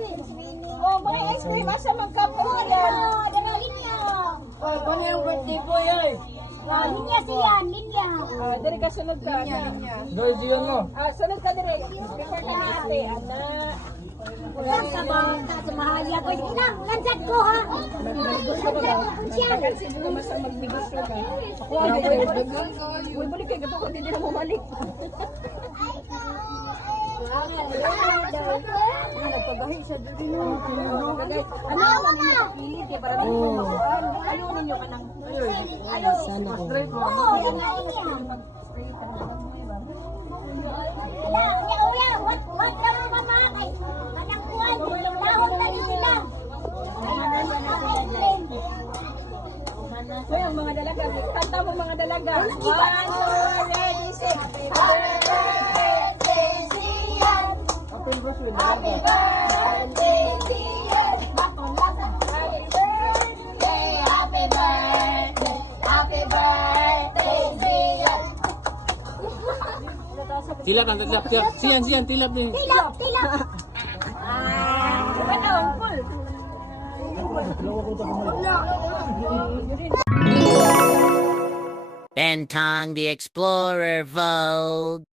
Oh, may ice cream. Asa magkapulan? Daralin niya. Oh, kanya yung birthday boy ay. Linya siya, linya. Diri ka sunod ka. Dahil diyan mo. Sunod ka diri. Before ka ni ate. Anak. Ulang ka ba? Sa mahali ako. Ilang, lansad ko ha. Kasi hindi naman sa magbigis ka. Ako Uy, balik kayo. Gato ko hindi na bumalik. Nagpagahi siya dito. Ano naman ang nakapilit eh. Para hindi mo makuhaan. Ayaw ninyo ka ng... Ayaw. Sana ko. Oo, yan na niya. Wag na mo mamakay. Anang kuhan, lahon na rin sila. So yung mga dalaga, kanta mo mga dalaga. 1, 2, ready, set. Happy birthday, Sian. Apple brush with Happy birthday, Sian. Happy birthday, happy birthday, happy birthday, Sian. Tilap lang, tilap. Siyan, tilap din. Tilap, tilap. Ganon, full. Bentong the Explorer vote.